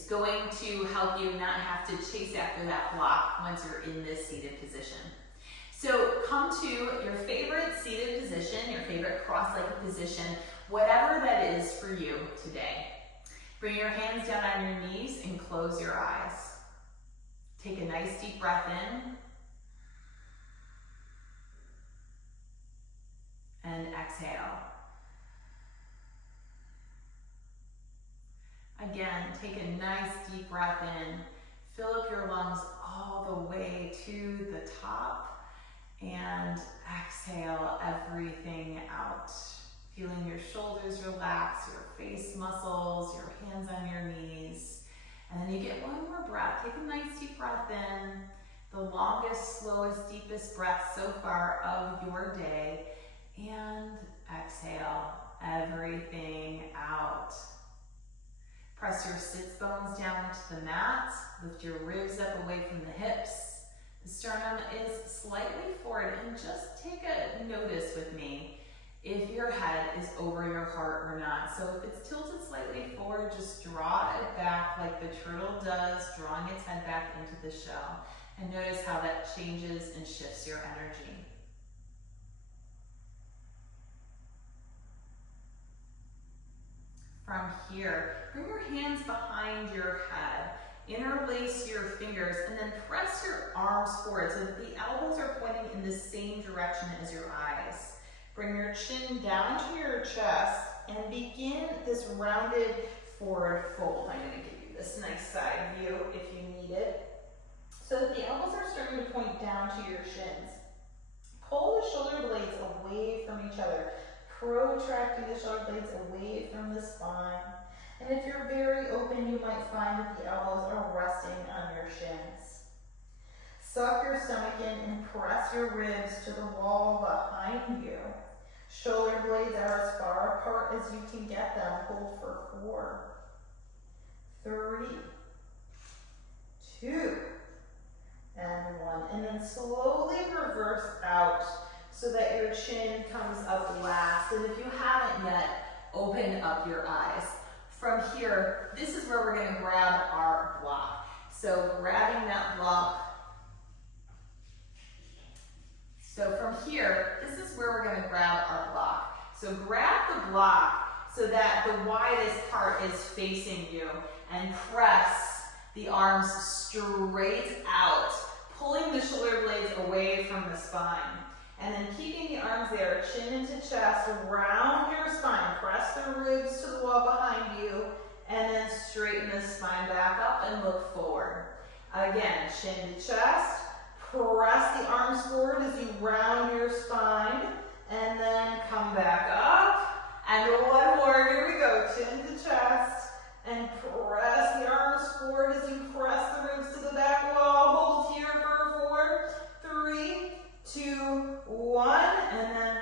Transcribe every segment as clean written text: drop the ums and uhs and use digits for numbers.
It's going to help you not have to chase after that block once you're in this seated position. So come to your favorite seated position, your favorite cross-legged position, whatever that is for you today. Bring your hands down on your knees and close your eyes. Take a nice deep breath in. And exhale. Again, take a nice deep breath in. Fill up your lungs all the way to the top. And exhale everything out. Feeling your shoulders relax, your face muscles, your hands on your knees. And then you get one more breath. Take a nice deep breath in. The longest, slowest, deepest breath so far of your day. And exhale everything out. Press your sits bones down to the mat. Lift your ribs up away from the hips. The sternum is slightly forward, and just take a notice with me if your head is over your heart or not. So if it's tilted slightly forward, just draw it back like the turtle does, drawing its head back into the shell. And notice how that changes and shifts your energy. From here, bring your hands behind your head. Interlace your fingers and then press your arms forward so that the elbows are pointing in the same direction as your eyes. Bring your chin down to your chest and begin this rounded forward fold. I'm going to give you this nice side view if you need it. So that the elbows are starting to point down to your shins. Pull the shoulder blades away from each other, protracting the shoulder blades away from the spine. And if you're very open, you might find that the elbows are resting on your shins. Suck your stomach in and press your ribs to the wall behind you. Shoulder blades are as far apart as you can get them. Hold for 4, 3, 2, and 1. And then slowly reverse out so that your chin comes up last. And if you haven't yet, open up your eyes. From here, this is where we're going to grab our block. So grabbing that block. So from here, this is where we're going to grab our block. So grab the block so that the widest part is facing you and press the arms straight out, pulling the shoulder blades away from the spine. And then keeping the arms there, chin into chest, around your spine. Press the ribs to the wall behind you, and then straighten the spine back up and look forward. Again, chin to chest. Press the arms forward as you round your spine, and then come back up. And one more, here we go. Chin to chest, and press the arms forward as you press the ribs to the back wall. Hold here for 4, 3, 2, 1, and then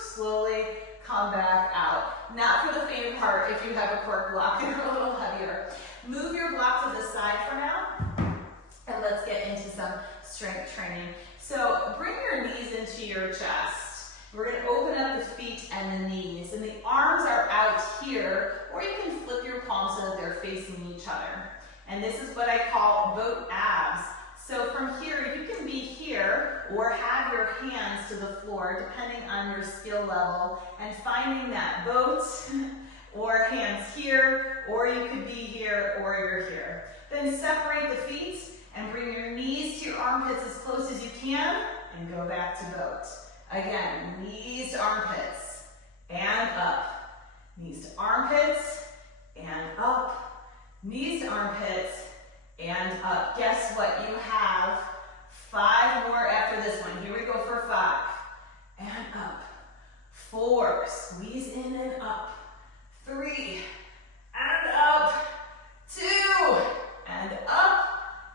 slowly come back out. Not for the faint of heart if you have a cork block and are a little heavier. Move your block to the side for now, and let's get into some strength training. So bring your knees into your chest. We're going to open up the feet and the knees, and the arms are out here, or you can flip your palms so that they're facing each other. And this is what I call boat abs. So from here, you can be here or have your hands to the floor, depending on your skill level, and finding that boat or hands here, or you could be here or you're here. Then separate the feet and bring your knees to your armpits as close as you can and go back to boat. Again, knees to armpits and up. Knees to armpits and up. Knees to armpits and up. Guess what? You have 5 more after this one. Here we go for 5. And up. 4. Squeeze in and up. 3. And up. 2. And up.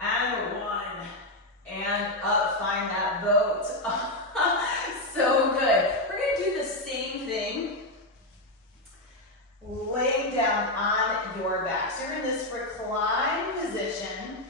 And 1. And up. Find that boat. So good. We're going to do the same thing. Laying down on your back. So you're in this recline position.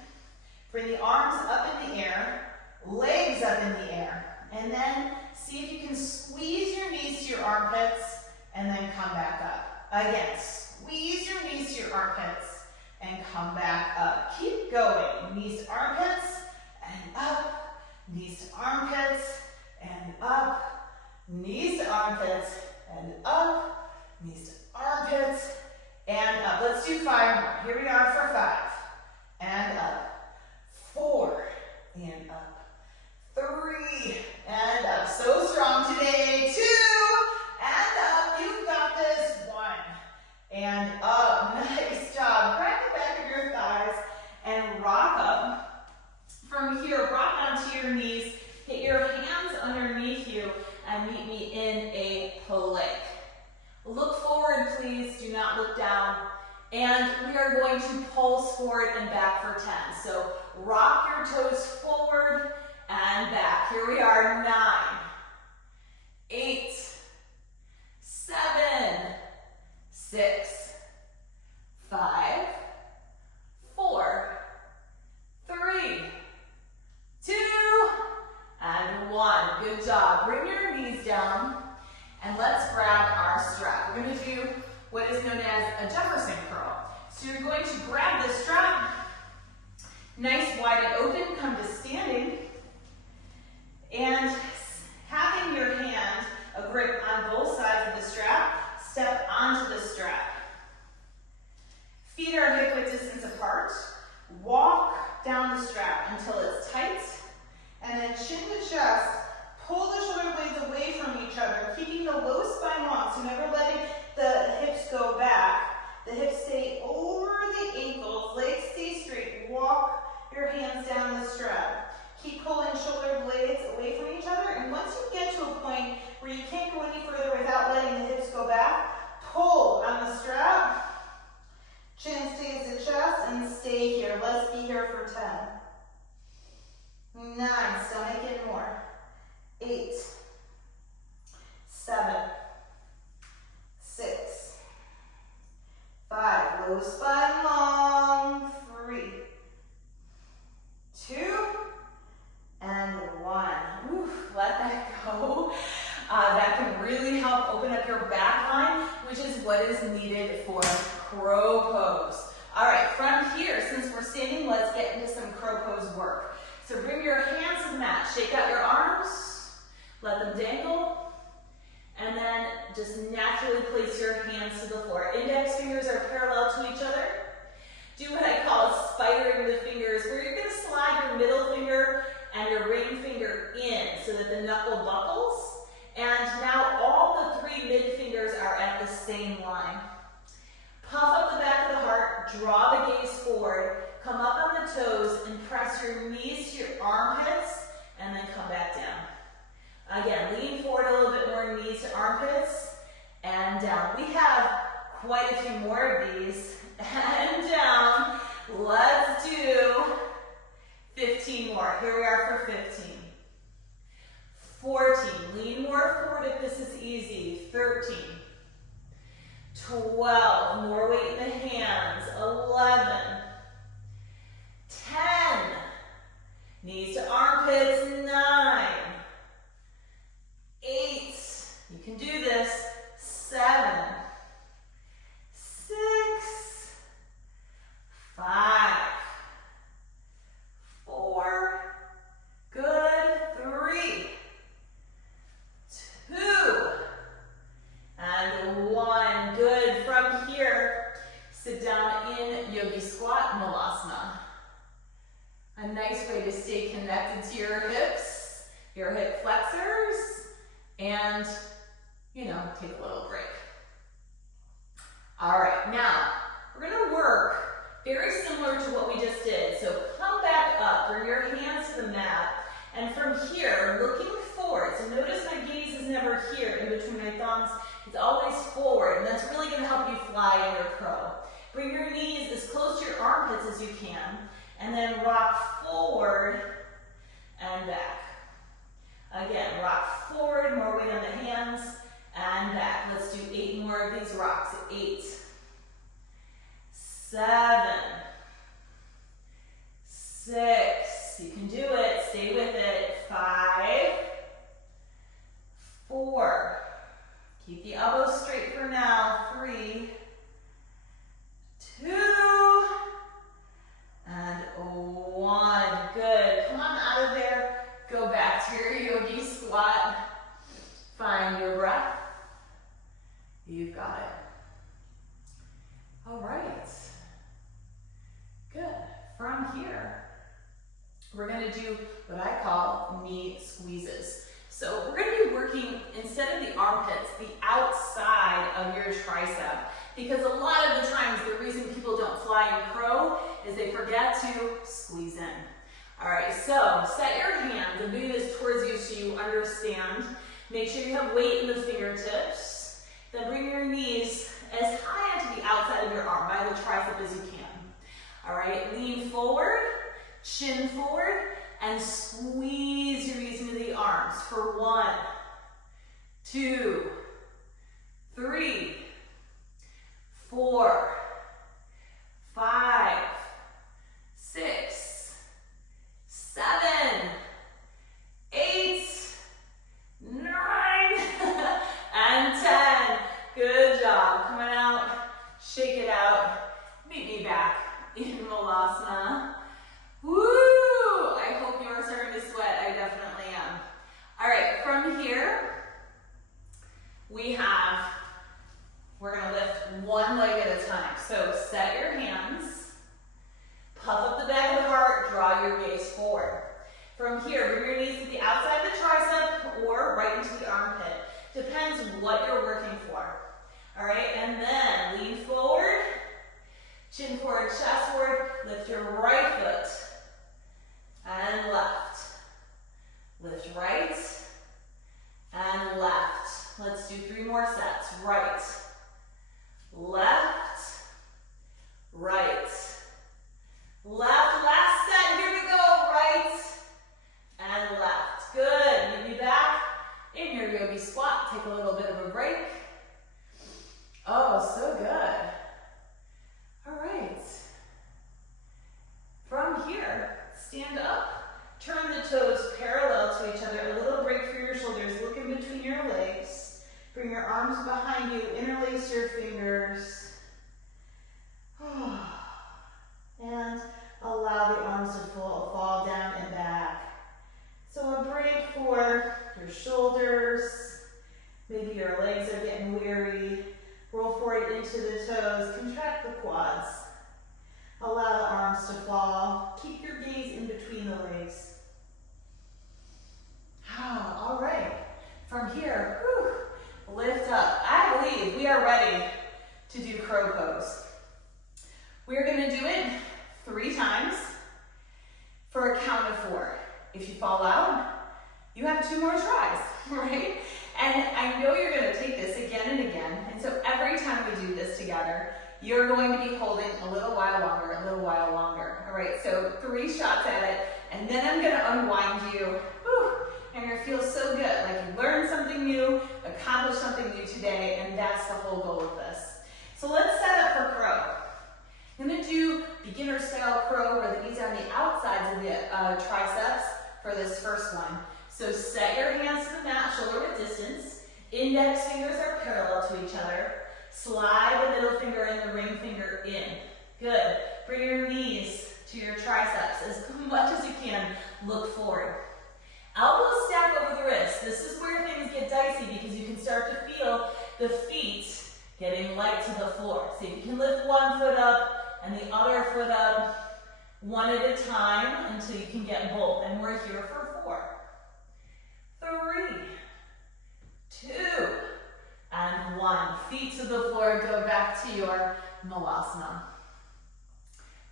Bring the arms up in the air, legs up in the air, and then see if you can squeeze your knees to your armpits and then come back up. Again, squeeze your knees to your armpits and come back up. Keep going. Knees to armpits and up. Knees to armpits and up. Knees to armpits and up. Knees to armpits and up. Let's do 5 more. Here we are for 5. And up. 4 and up. 3 and up. So strong today. 2 and up. You've got this. 1 and up. Nice job. Crack the back of your thighs and rock up. From here, rock onto your knees. Hit your hands underneath you and meet me in a plank. Look forward, please. Do not look down. And we are going to pulse forward and back for 10. So rock your toes forward and back. Here we are. 9, 8, 7, 6, 5, 4, 3, 2, and 1. Good job. Bring your knees down and let's grab our strap. We're going to do what is known as a Jefferson curl. So you're going to grab the strap, nice wide and open, come to standing, and having your hand a grip on both sides of the strap, step onto the strap. Feet are hip width distance apart. Walk down the strap until it's tight, and then chin to chest. Pull the shoulder blades away from each other, keeping the low spine long, so never letting the hips go back. The hips stay over the ankles, legs stay straight. Walk your hands down the strap. Keep pulling shoulder blades away from each other, and once you get to a point where you can't go any further without letting the hips go back, pull on the strap. Chin stays to chest, and stay here. Let's be here for 10. 9, stomach in more. 8, 7, 6, 5, low spine long, 3, 2, and 1. Oof, let that go. That can really help open up your back line, which is what is needed for crow pose. All right, from here, since we're standing, let's get into some crow pose work. So bring your hands to the mat, shake out your arms, let them dangle, and then just naturally place your hands to the floor. Index fingers are parallel to each other. Do what I call spidering the fingers, where you're going to slide your middle finger and your ring finger in so that the knuckle buckles. And now all the 3 mid fingers are at the same line. Puff up the back of the heart, draw the gaze forward, come up on the toes, and press your knees to your armpits, and then come back down. Again, lean forward a little bit more, knees to armpits, and down. We have quite a few more of these. And down. Let's do 15 more. Here we are for 15. 14. Lean more forward if this is easy. 13. 12. More weight in the hands. 11. 10. Knees to armpits. 9. 8. You can do this. 7. 6. 5. 4. Good. 3. 2. And 1. Good. From here, sit down in yogi squat, malasana. A nice way to stay connected to your hips, your hip flexors, and, take a little break. All right, now we're going to work very similar to what we just did. So come back up, bring your hands to the mat, and from here, looking forward. So notice my gaze is never here in between my thumbs. It's always forward, and that's really going to help you fly in your crow. Bring your knees as close to your armpits as you can, and then rock forward and back. Again, rock forward, more weight on the hands, and back. Let's do 8 more of these rocks. 8, 7, 6, you can do it, stay with it. 5, 4, keep the elbows straight for now. 3, 2, from here, we're gonna do what I call knee squeezes. So we're gonna be working, instead of the armpits, the outside of your tricep. Because a lot of the times, the reason people don't fly in crow is they forget to squeeze in. All right, so set your hands and do this towards you so you understand. Make sure you have weight in the fingertips. Then bring your knees as high onto the outside of your arm, by the tricep as you can. All right, lean forward, chin forward, and squeeze your knees into the arms for 1, 2, 3, 4, 5, 6, 7, 8, 9, and 10. Good job. Come on out, shake it out. Meet me back in Malasana. Woo! I hope you are starting to sweat. I definitely am. All right, from here, we're gonna lift one leg at a time. So set your hands, puff up the back of the heart, draw your gaze forward. From here, bring your knees to the outside of the tricep or right into the armpit. Depends what you're working for. All right, and then lean forward, chin forward, chest forward, lift your right foot and left. Lift right and left. Let's do 3 more sets. Right, left, right, left. Last set, here we go. Right and left. Good. Meet me back in your yogi squat. Take a little bit of a break. Oh, so good. All right. From here, stand up. Turn the toes parallel to each other. A little break for your shoulders. Look in between your legs. Bring your arms behind you. Interlace your fingers. And allow the arms to fall down and back. So a break for your shoulders. Maybe your legs are getting weary. Roll forward into the toes. Contract the quads. Allow the arms to fall. Keep your gaze in between the legs. All right. From here, lift up. I believe we are ready to do crow pose. We're going to do it 3 times for a count of 4. If you fall out, you have 2 more tries, right? And I know you're going to take this again and again. And so every time we do this together, you're going to be holding a little while longer, a little while longer. All right, so 3 shots at it, and then I'm going to unwind you. And you're going to feel so good, like you learned something new, accomplished something new today, and that's the whole goal of this. So let's set up for crow. I'm going to do beginner style crow where the knees are on the outsides of the triceps for this first one. So set your hands to the mat, shoulder width distance. Index fingers are parallel to each other. Slide the middle finger and the ring finger in. Good. Bring your knees to your triceps as much as you can. Look forward. Elbows stack over the wrists. This is where things get dicey because you can start to feel the feet getting light to the floor. So you can lift one foot up and the other foot up, one at a time until you can get both. And we're here for 4, 3, 2, and 1. Feet to the floor. Go back to your Malasana.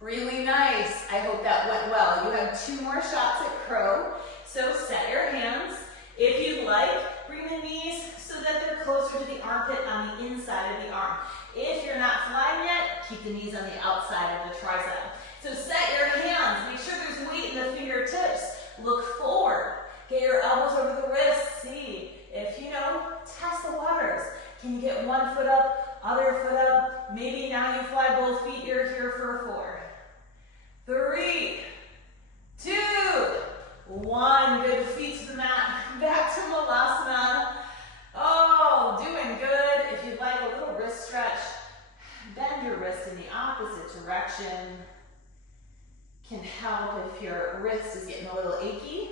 Really nice. I hope that went well. You have 2 more shots at crow. So set your hands. If you'd like, bring the knees so that they're closer to the armpit on the inside of the arm. If you're not flying yet, keep the knees on the outside of the tricep. So set your hands. Make sure there's weight in the fingertips. Look forward. Get your elbows over the wrists. See if test the waters. Can you get one foot up, other foot up? Maybe now you fly both feet. You're here for 4, 3, 2, 1. Good. Feet to the mat. Back to Malasana. Oh, doing good. If you'd like a little wrist stretch, bend your wrist in the opposite direction. Can help if your wrist is getting a little achy.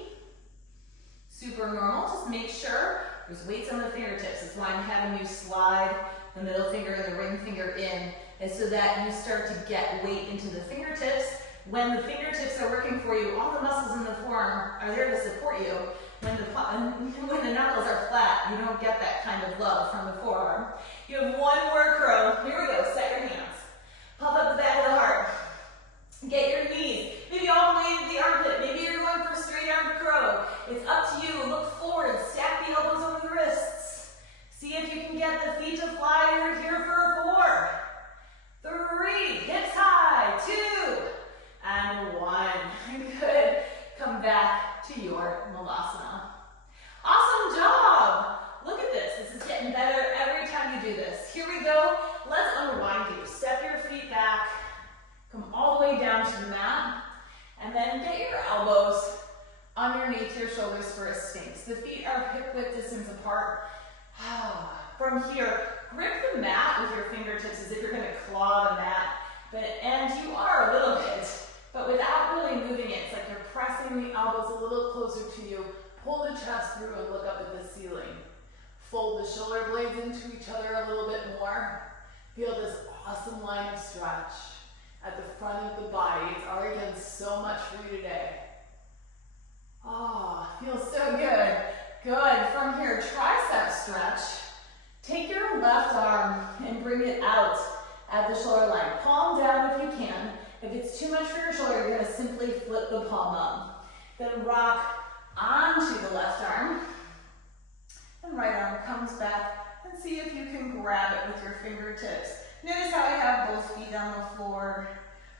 Super normal. Just make sure there's weights on the fingertips. That's why I'm having you slide the middle finger and the ring finger in, is so that you start to get weight into the fingertips when the fingertips are working for you, all the muscles in the forearm are there to support you. When the knuckles are flat, you don't get that kind of love from the forearm. You have one more crow. Here we go. Set your hands. Puff up the back of the heart. Get your knees, maybe all the way into the armpit. Maybe you're going for straight arm crow. It's up to you. Look forward. Stack the elbows over the wrists. See if you can get the feet to fly. You're here for 4, 3, hips high, 2, and 1. Good. Come back to your Malasana. Awesome job. Look at this. This is getting better every time you do this. Here we go. Let's unwind you. Step your feet back. Come all the way down to the mat. And then get your elbows underneath your shoulders for a sphinx. The feet are hip width distance apart. From here, grip the mat with your fingertips as if you're going to claw the mat. And you are a little bit, but without really moving it. It's like you're pressing the elbows a little closer to you. Pull the chest through and look up at the ceiling. Fold the shoulder blades into each other a little bit more. Feel this awesome line of stretch at the front of the body. It's already done so much for you today. Oh, feels so good. Good. From here, tricep stretch. Take your left arm and bring it out at the shoulder line. Palm down if you can. If it's too much for your shoulder, you're going to simply flip the palm up. Then rock onto the left arm. And right arm comes back. And see if you can grab it with your fingertips. Notice how I have both feet on the floor.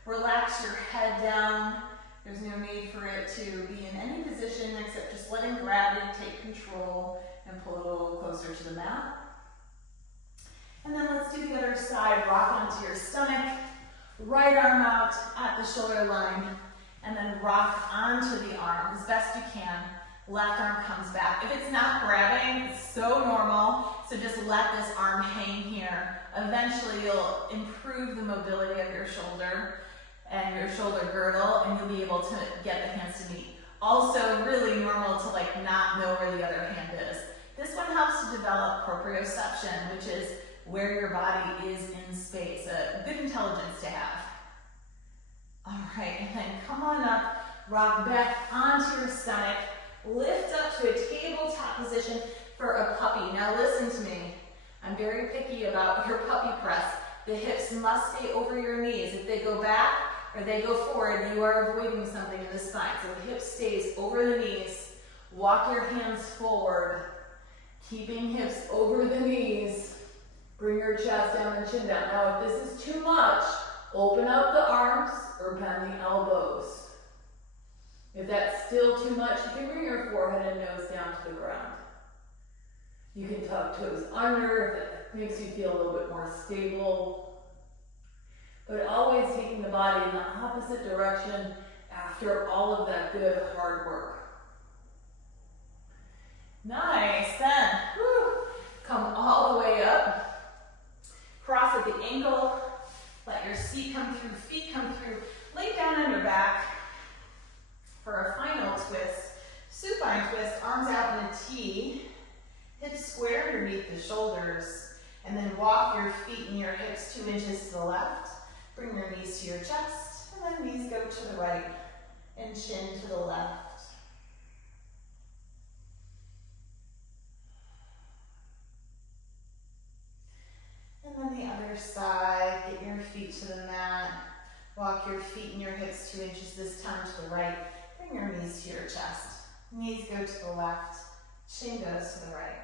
Relax your head down. There's no need for it to be in any position except just letting gravity take control and pull it a little closer to the mat. And then let's do the other side. Rock onto your stomach. Right arm out at the shoulder line. And then rock onto the arm as best you can. Left arm comes back. If it's not grabbing, it's so normal. So just let this arm hang here. Eventually you'll improve the mobility of your shoulder and your shoulder girdle, and you'll be able to get the hands to meet. Also really normal to not know where the other hand is. This one helps to develop proprioception, which is where your body is in space. A good intelligence to have. All right, and then come on up, rock back onto your stomach. Lift up to a tabletop position for a puppy. Now listen to me. I'm very picky about your puppy press. The hips must stay over your knees. If they go back or they go forward, you are avoiding something in the spine. So the hip stays over the knees. Walk your hands forward, keeping hips over the knees. Bring your chest down and chin down. Now if this is too much, open up the arms or bend the elbows. If that's still too much, you can bring your forehead and nose down to the ground. You can tuck toes under if it makes you feel a little bit more stable. But always taking the body in the opposite direction after all of that good hard work. Nice, then. Whew. Come all the way up. Cross at the ankle. Let your feet come through. Lay down on your back. For a final twist, supine twist, arms out in a T, hips square underneath the shoulders, and then walk your feet and your hips 2 inches to the left. Bring your knees to your chest, and then knees go to the right, and chin to the left. And then the other side, get your feet to the mat, walk your feet and your hips 2 inches this time to the right. Bring your knees to your chest. Knees go to the left. Chin goes to the right.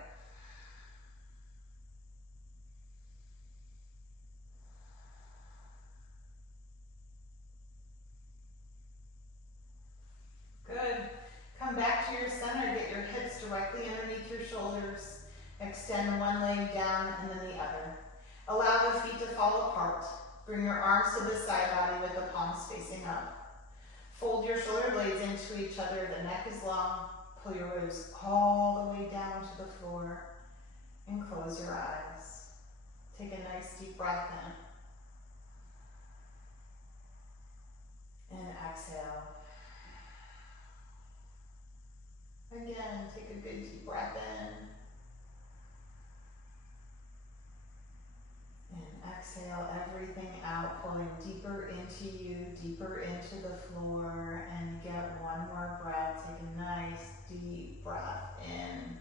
Good. Come back to your center. Get your hips directly underneath your shoulders. Extend one leg down and then the other. Allow the feet to fall apart. Bring your arms to the side body with the palms facing up. Fold your shoulder blades into each other. The neck is long. Pull your ribs all the way down to the floor. And close your eyes. Take a nice deep breath in. And exhale. Again, take a good deep breath in. And exhale everything out. pulling deeper into you, deeper into the floor, and get one more breath. Take a nice deep breath in